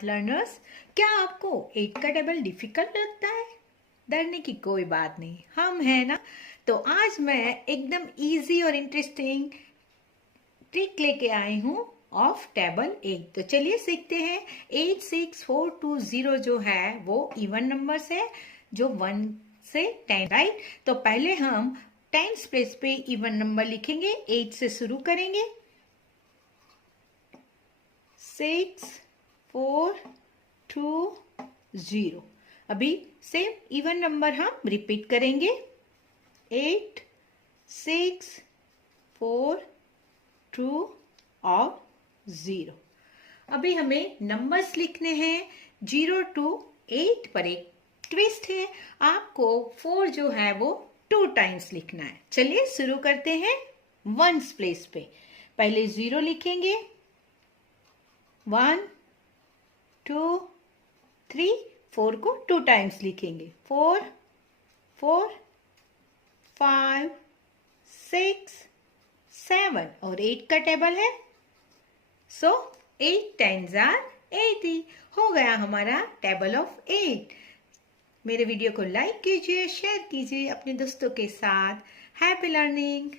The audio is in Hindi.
Smart learners. क्या आपको 8 का टेबल डिफिकल्ट लगता है? डरने की कोई बात नहीं, हम हैं ना। तो आज मैं एकदम इजी और इंटरेस्टिंग ट्रिक लेके आई हूँ ऑफ टेबल 8। तो चलिए सीखते हैं। 8 6 4 2 0 जो है वो इवन नंबर्स है, जो 1 से 10, राइट। तो पहले हम 10 प्लेस पे इवन नंबर लिखेंगे, 8 से शुरू करेंगे। 6 4 2 0। अभी सेम इवन नंबर हम रिपीट करेंगे, 8 6 4 2 और 0। अभी हमें नंबर्स लिखने हैं 0 to 8, पर एक ट्विस्ट है, आपको 4 जो है वो 2 टाइम्स लिखना है। चलिए शुरू करते हैं। 1 प्लेस पे पहले 0 लिखेंगे, 1 2 3, 4 को 2 टाइम्स लिखेंगे, 4 4 5 6 7 और 8 का टेबल है, सो 8 टाइम्स आर 80। हो गया हमारा टेबल ऑफ 8। मेरे वीडियो को लाइक कीजिए, शेयर कीजिए अपने दोस्तों के साथ। Happy learning.